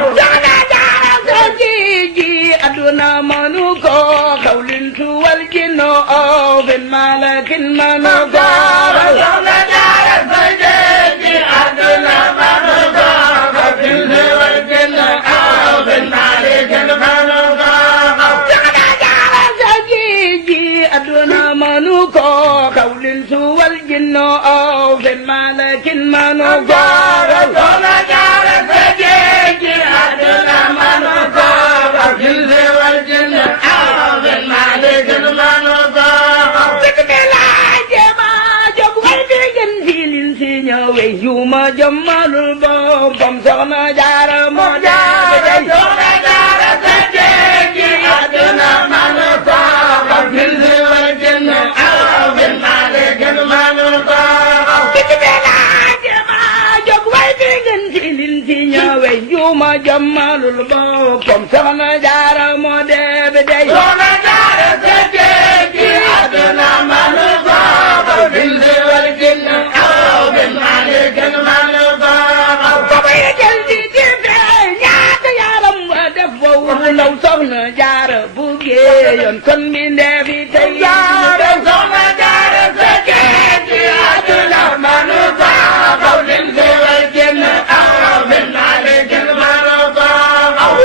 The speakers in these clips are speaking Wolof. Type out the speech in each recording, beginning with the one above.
soxna jaara sa ji aduna mënu ko xawlin suwal jinno bin malakin mënu ko soxna jaara sa ji aduna mënu ko xawlin suwal jinno bin malakin mënu ko soxna jaara sa ji aduna mënu ko xawlin suwal jinno bin malakin mënu ko soxna jaara sa ji aduna mënu ko xawlin suwal jinno bin malakin mënu ko ñëwee yu ma jëmmalul boppam soxna jaara moo jaara soxna jaara sa jéegi àdduna manu ko xawlin suwal jinno bin malakin mënu ko ñëwee yu ma jëmmalul boppam soxna jaara moo deebe dey soxna jaara sa jéegi àdduna manu ko xawlin suwal jinno bin malakin mënu ko baba ya jël di dibe ñaata yaram wa def foofu law soxna jaara bu géeyoon kon mi ndeefi tey jaara soxna jaara sa jéegi àdduna manu ko xawlin suwal jinno bin malakin mënu ko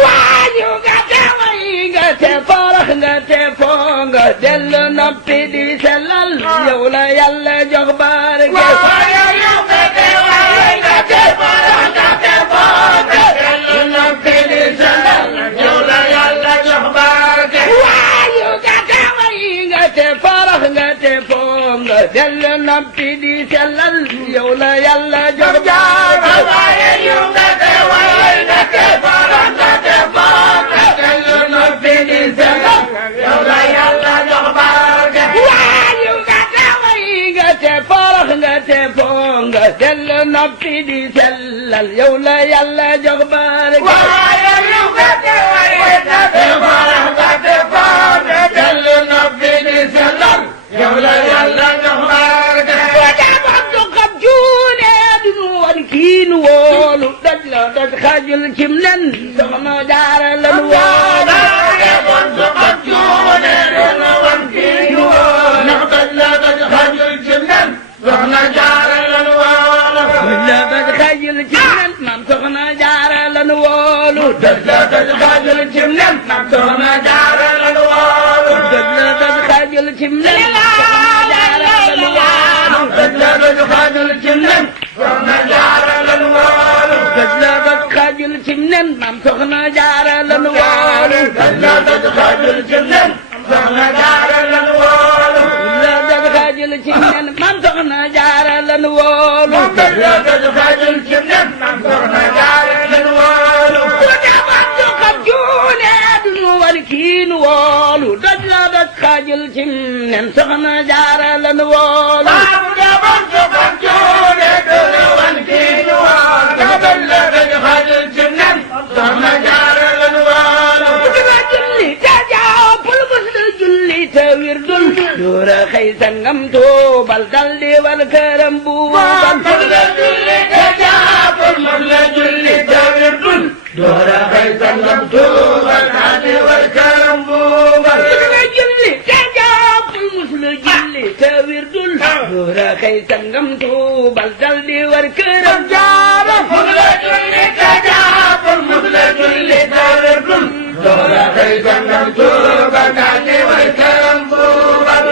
waayu nga te way nga te farax nga te foo nga dellu noppi di sellal yow la yàlla jox barke waayu nga te way nga te farax nga te foo nga dellu noppi di sellal yow la yàlla jox barke waayu nga te way nga te farax nga te foo nga dellu noppi di sellal yow la yàlla jox barke waayu nga te way nga te farax nga te foo nga dellu noppi di sellal yow la yàlla jox barke waayu nga te way nga te farax nga te foo nga dellu noppi di sellal yow la yàlla jox barke waayu nga te way nga te farax nga te foo nga dellu noppi di sellal yow la yàlla jox barke kiinu woolu daj la daj xajul cim nen soxna jaara lan woolu defoon su xat juune dana wan kiinu woolu ndax daj la daj xajul cim nen soxna jaara lan woolu daj la daj xajul cim nen maam soxna jaara lan woolu daj la daj xajul cim nen maam soxna jaara lan woolu daj la daj xajul cim nen soxna jaara lan woolu daj la daj xajul cim nen soxna jaara lan woolu daj la daj xajul cim nen maam soxna jaara lan woolu daj la daj xajul cim nen soxna jaara lan woolu la daj xajul cim nen maam soxna jaara lan woolu daj la daj xajul cim nen maam soxna jaara lan woolu ku demoon du xam juune dunu war kiinu woolu daj la daj xajul cim nen soxna jaara lan woolu ku demoon du xam juune dunu war kiinu woolu daj la daj xajul cim nen soxna jaara lan woolu julli te jàppul mus la julli te wirdul doora xëy sangam tuubal dal di wal këram buubal julli te jàppul mus la julli te wirdul doora xëy sangam tuubal dal di wal këram buubal julli te jàppul mus la julli te wirdul doora xëy sangam tuubal dal di wal këram jaara mus la julli te jàppul mus la julli te wirdul doora xëy sangam tuubal dal di wal këram buubal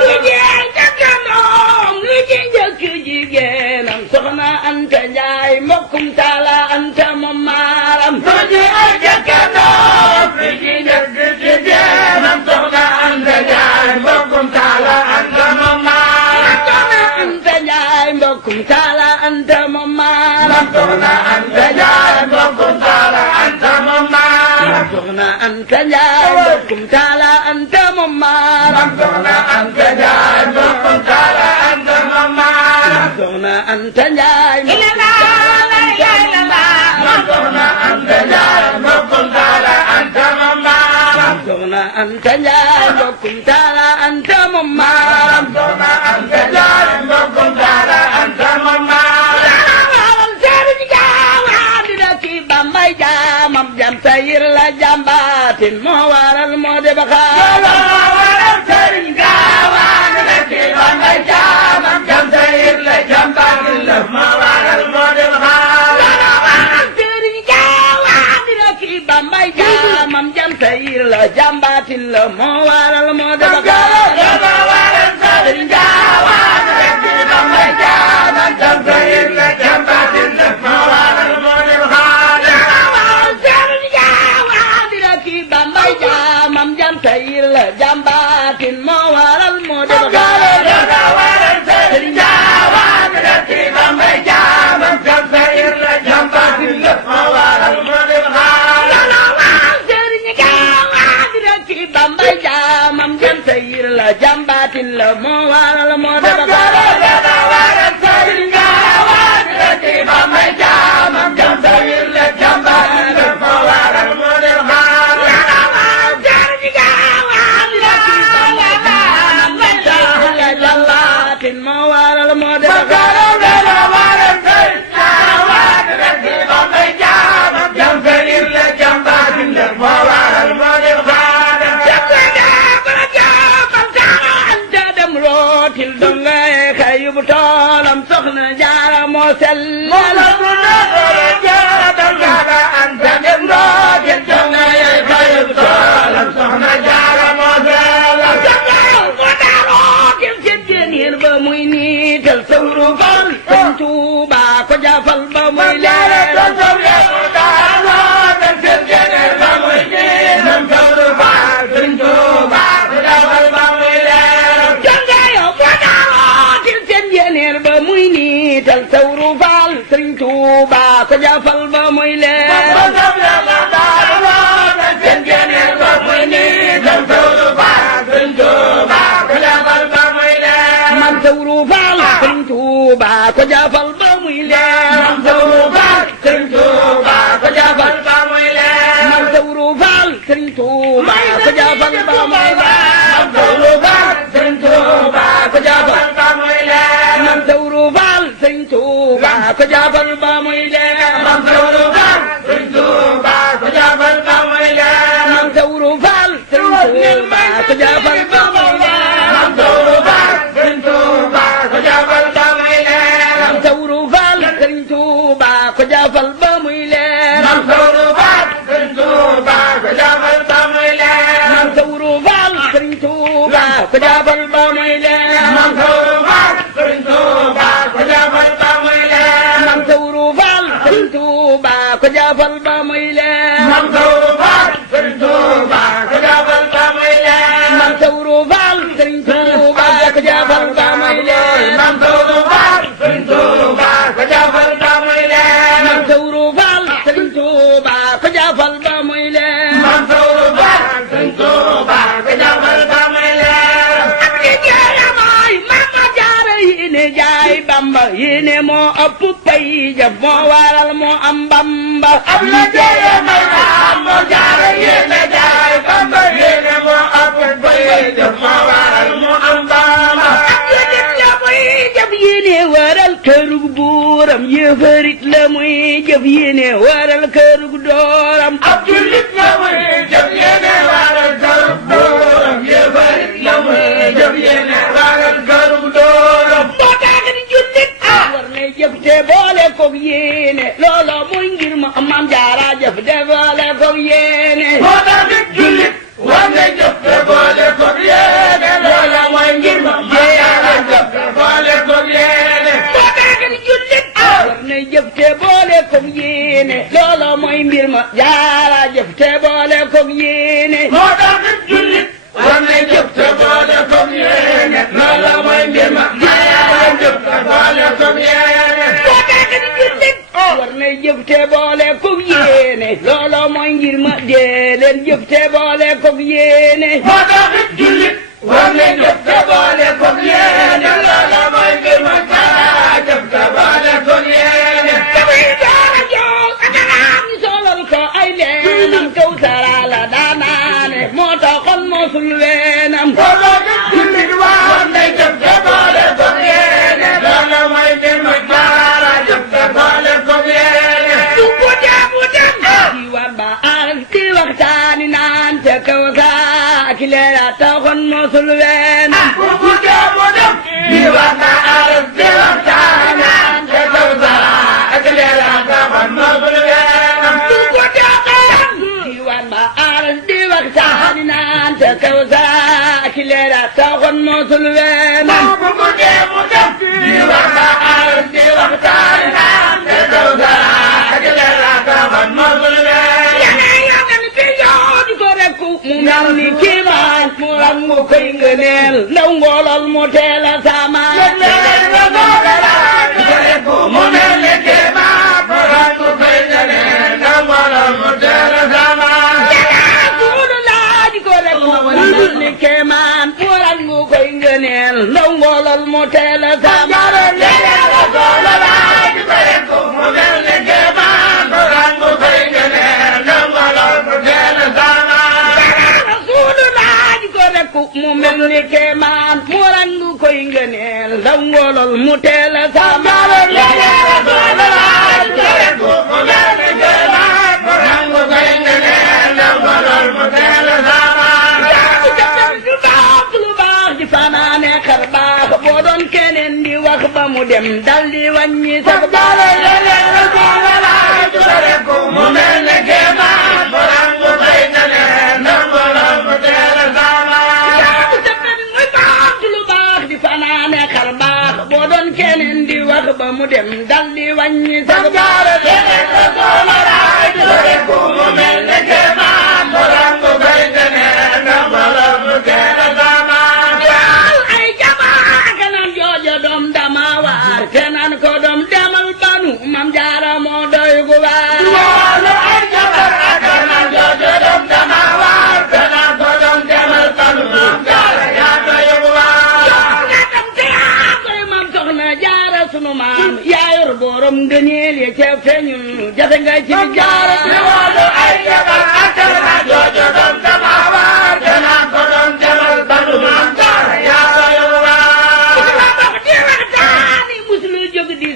jigéenam soxna Anta Njaay mbokkum Taala Anta moom maaram soji ay jëkkëram li ci njëkk jigéenam soxna Anta Njaay mbokkum Taala Anta moom maaram soxna Anta Njaay mbokkum Taala Anta moom maaram soxna Anta Njaay mbokkum Taala Anta moom maaram soxna Anta Njaay mbokkum Taala Anta moom maaram soxna Anta Njaay mbokkum Taala Anta moom maaram soxna Anta Njaay soxna Anta Njaay mbokkum Taala Anta moom maaram soxna Anta Njaay mbokkum Taala Anta moom maaram soxna Anta Njaay mbokkum Taala Anta moom maaram Sëriñ Gaawaan dina ci Bambay jaamam jam sayir la jàmbaatin moo waral moo de ba xaar sëriñ gaawaan la ci Bambay jaamam jam sayir la jàmbaatin la moo waral moo de ba xaar sëriñ gaawaan la ci Bambay jaamam jam sayir la jàmbaatin la moo waral moo de ba xaar sëriñ gaawaan la ci Bambay jaamam jam sayir la jàmbaatin la moo waral moo de ba xaar sëriñ gaawaan la ci Bambay jaamam jam sayir la jàmbaatin moo waral moo de ba xaar sëriñ gaawaan la ci Bambay jaamam jam sayir la jàmbaatin la moo waral moo de ba xaar sëriñ gaawaan la ci Bambay jaamam jam sayir la jàmbaatin la moo waral moo de ba xaar sëriñ gaawaan la ci Bambay jaamam jam sayir la jàmbaatin la moo waral moo de ba xaar sëriñ gaawaan la ci Bambay jaamam jam sayir la jàmbaatin moo waral moo de ba xaar toolam soxna jaara moo sell la mu jaadal jaara anta dem rootil soxna yey fayub toolam soxna jaara moo sell ko daarootil seen jëniir ba muy niital sawru fal sëñ Tuuba ko jafal ba muy leer sawru faal sëriñ Tuuba ko jafal ba muy leer seen jëneer ba muy niital sawru faal sëriñ Tuuba ko jafal ba muy leer man sawru faal sëriñ Tuuba ko jafal ba muy leer man sawru faal sëriñ Tuuba ko jafal ba muy leer man sawru faal sëriñ Tuuba ko jafal ba muy leer man sawru faal sëriñ Tuuba ko jafal ba muy leer man sawru faal sëriñ Tuuba ko jafal ba muy leer man sawru faal sëriñ Tuuba ko jafal ba muy leer man sawru faal sëriñ Tuuba ko jafal ba muy leer man sawru faal sëriñ Tuuba ko jafal ba muy leer man sawru faal sëriñ Tuuba ko jafal ba muy leer man sawru faal sëriñ Tuuba ko jafal ba muy leer man sawru faal sëriñ Tuuba ko jafal ba muy leer man sawru faal sëriñ Tuuba ko jafal ba muy leer man sawru faal sëriñ Tuuba ko jafal ba muy leer man sawru faal sëriñ Tuuba ko jafal ba muy leer man sawru faal sëriñ Tuuba ko jafal ba muy leer man sawru faal sëriñ Tuuba ko jafal ba muy leer man sawru faal sëriñ Tuuba ko jafal ba muy leer man sawru faal sëriñ Tuuba ko jafal ba muy leer ak di jaara mooy Mama Jaara yéene jaay Bamba yéene moo ëpp pay jëf moo waral moo am Bamba ab la jaara may Mama Jaara yéene jaay Bamba yéene moo ëpp pay jëf moo waral moo am Bamba ab yéenit la muy jëf yéene waral kërug buuram yéefarit la muy jëf yéene waral kërug dooram ab jullit la muy jëf yéene waral kërug dooram yéefarit la muy jëf yéene waral kërug dooram war ne jëf te boole koog yéene loolo mooy ngir ma Maam Jaara jëf te boole koog yéene moo tax jullit war ne jëf te boole koog yéene loolo mooy ngir ma Maam Jaara jëf te boole koog yéene moo tax jullit war ne jëf te boole koog yéene loolo mooy mbir ma Jaara jëf te boole koog yéene moo tax jullit war ne jëf te boole koog yéene loolo mooy mbir ma Jaara jëf te boole koog yéene war na jëf te boole koog yéene loolo mooy ngir ma dee leen jëf te boole koog yéene moo tax jullit war na jëf te boole koog yéene loolo mooy ngir ma jëf te boole koog yéene damay doora jox akanaan ñu solal ko ay leenam kaw sara la daanaane moo taxoon mosul weenam jullit war na jëf te boole koog yéene loolo mooy ngir ma jëf te boole koog yéene du ko dem diwaan ba aras mosul weenam boobu mu dee mu def di waxtaan di waxtaan naan te daw dara ak leer ak man mosul weenam yeneen bi yoon ko rek mu mel ni kiimaan mu ram mu koy ngëneel ndaw ngoolol mu teel a sama mu mel ni kiimaan mu ram mu koy ngëneel ndaw ngoolol mu teel a sama kéemaan mu rangu koy ngëneel ndaw ngoolol mu teel a sama mu mel ni kéemaan mu rangu koy ngëneel ndaw ngoolol mu teel a sama Rasulullah ko rek mu mel ni kéemaan mu rangu koy ngëneel ndaw ngoolol mu teel a sama fanaane xar baax boo doon keneen di wax ba mu dem daldi wàññi sax baale mu mel ne kéemaan mu rangu koy ngëneel ndaw ngoolol mu teel a sama muy baax lu baax di fanaane xar baax boo doon keneen di wax ba mu dem daldi wàññi sax baale mu mel ne kéemaan mu rangu koy ngëneel ndaw ngoolol mu teel a sama kenan ko doom demal banu mam jaara moo doy gu waar wala ay jabar ak kenan jooju doom dama waar kenan ko doom demal banu mam jaara yaa doy gu waar nga tam te yaa koy mam soxna jaara sunu maam yaa yor borom ngëneel ya ca feeñul jafe nga ci jaara wala ay jabar ak kenan jooju doom dama waar kenan ko doom demal banu mam jaara yaa doy gu waar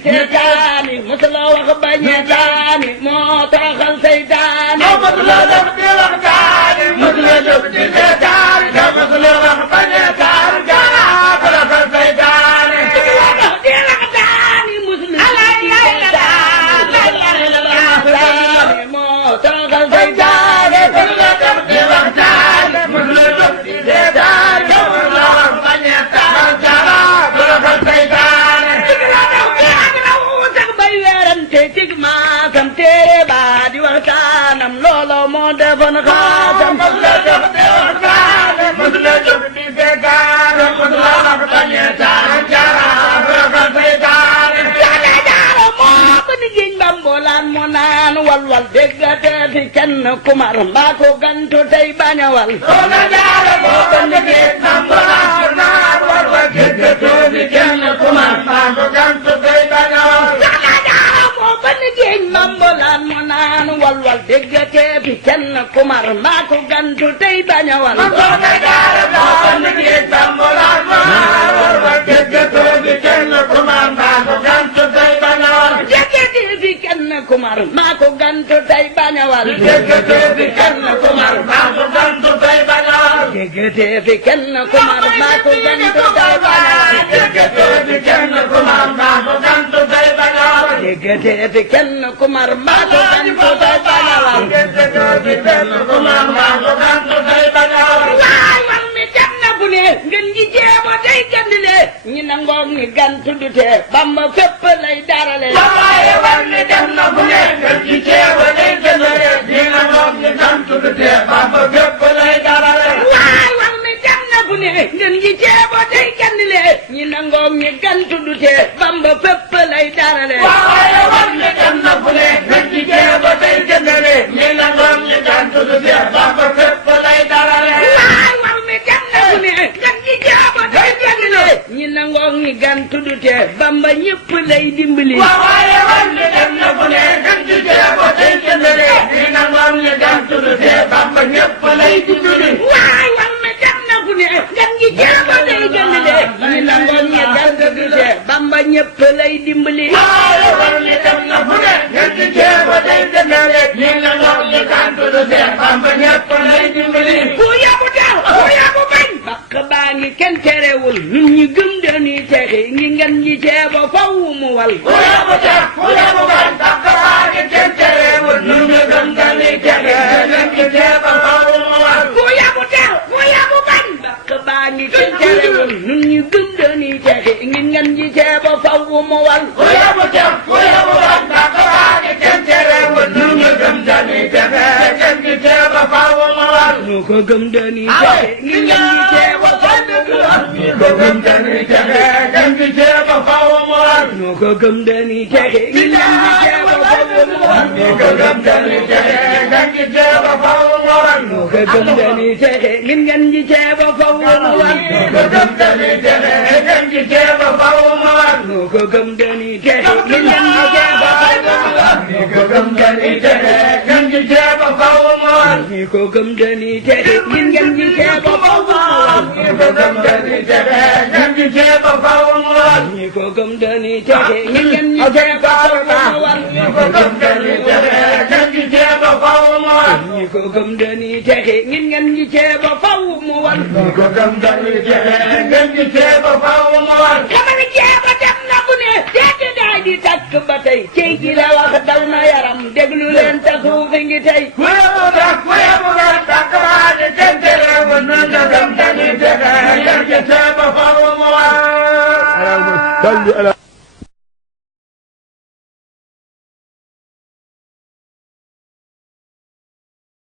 seytaani musula wax bañetaani moo taxal seytaani musula def di waxtaani musula def di seytaani te musula wax bañetaani jaraa ko taxal seytaani di waxtaani musula seytaani moo taxal seytaani musula def di waxtaani musula def di seytaani te musula wax bañetaani jaraa ko taxal seytaani cig maasam téere ba di waxtaanam loolo moo defoon xaasam musula def di waxtaani musula def di seytaani musula wax bañetaani jaraa ko taxal seytaani jaara moo ko ni giñ bambolaan mu naan walwal déggate fi kenn kumar mbaa ko gantu tey bañawal soxna jaara moo ko ni giñ bambolaan mu naan walwal déggate fi kenn kumar mbaa ko gantu tey bañawal géej mambolaan mu naan walwal déggate fi kenn kumar mbaa ko gantu tey bañawal soxna jaara moo ko ni géej bambolaan mu naan walwal déggate fi kenn kumar mbaa ko gantu tey bañawal déggate fi kenn kumar mbaa ko gantu tey bañawal déggate fi kenn kumar mbaa ko gantu tey bañawal déggate fi kenn kumar mbaa ko gantu tey bañawal déggate fi kenn kumar mbaa ko gantu tey bañawal déggate fi kenn kumar mbaa ko gantu tey bañawal déggate fi kenn kumar mbaa ko gantu tey bañawal waay wal mi dem na bu ne ngeen ji jeebo day gandile ñi nangoog ñi gantu dute Bamba fépp lay darale waaye wal mi dem na bu ne ngeen ji jeebo day gandile ñi nangoog ñi gantu dute Bamba fépp lay darale waay wal mi dem na bu ne ngeen ji jeebo day gandile ñi nangoog ñi gantu dute Bamba fépp lay darale waaye wal mi dem na bu ne ngeen ji jeebo day gandile ñi nangoog ñi gantu dute Bamba fépp lay darale waay wal mi dem na bu ne ngeen ji jeebo day gandile ñi nangoog ñi gantu dute Bamba ñëpp lay dimbali waaye wal mi dem na bu ne ngeen ji jeebo day gandile ñi nangoog ñi gantu dute Bamba ñëpp lay dimbali waay wal mi dem na bu ne ngeen ji jeebo day gandile ñi nangoog ñi gantu dute Bamba ñëpp lay dimbali waaye wal mi dem na bu ne ngeen ji jeebo day gandile ñi nangoog ñi gantu dute Bamba ñëpp lay dimbali ku yabu del ku yabu bañ bakk baa ngi kenn terewul ñun ñi gëm dañuy texe ngi ngeen ji ceebo faw mu wal ku yabu del ku yabu bañ bakk baa ngi kenn terewul ñun ñi gëm dañuy texe ngeen ji ceebo faw mu wal ku yabu del ku yabu bañ bakk baa ngi kenn terewul ñun ñoo ko gëm dañuy texe ngir ngeen ñi ceeba faw mu war ñi ko gëm dañuy texe ngeen ñi ceeba faw mu war ñoo ko gëm dañuy texe ngir ngeen ñi ceeba faw mu war ñi ko gëm dañuy texe ngeen ñi ceeba faw mu war ñoo ko gëm dañuy texe ngir ngeen ñi ceeba faw mu war ñi ko gëm dañuy texe ngeen ñi ceeba faw mu war ñoo ko gëm dañuy texe ngir ngeen ñi ceeba faw mu war ñi ko gëm dañuy texe ngeen ñi ceeba faw mu war ñi ko gëm dañuy texe ngir ngeen ñi ceeba faw mu war ñi ko gëm dañuy texe ngeen ñi ceeba faw mu war ñi ko gëm dañuy texe ngir ngeen ñi ceeba faw mu war ñi ko gëm dañuy texe ngeen ñi ceeba faw mu war ñi ko gëm dañuy texe ngir ngeen ñi ceeba faw mu war ñi ko gëm dañuy texe ngeen ñi ceeba faw mu war xamal ceeba dem na bu ne teeti daay di takk ba tey cey gi la wax daw na yaram déglu leen ta suufi ngi tey ku yebu nga takk baa di kenn tere wu nu nga gëm dañuy texe ngeen ñi ceeba faw mu war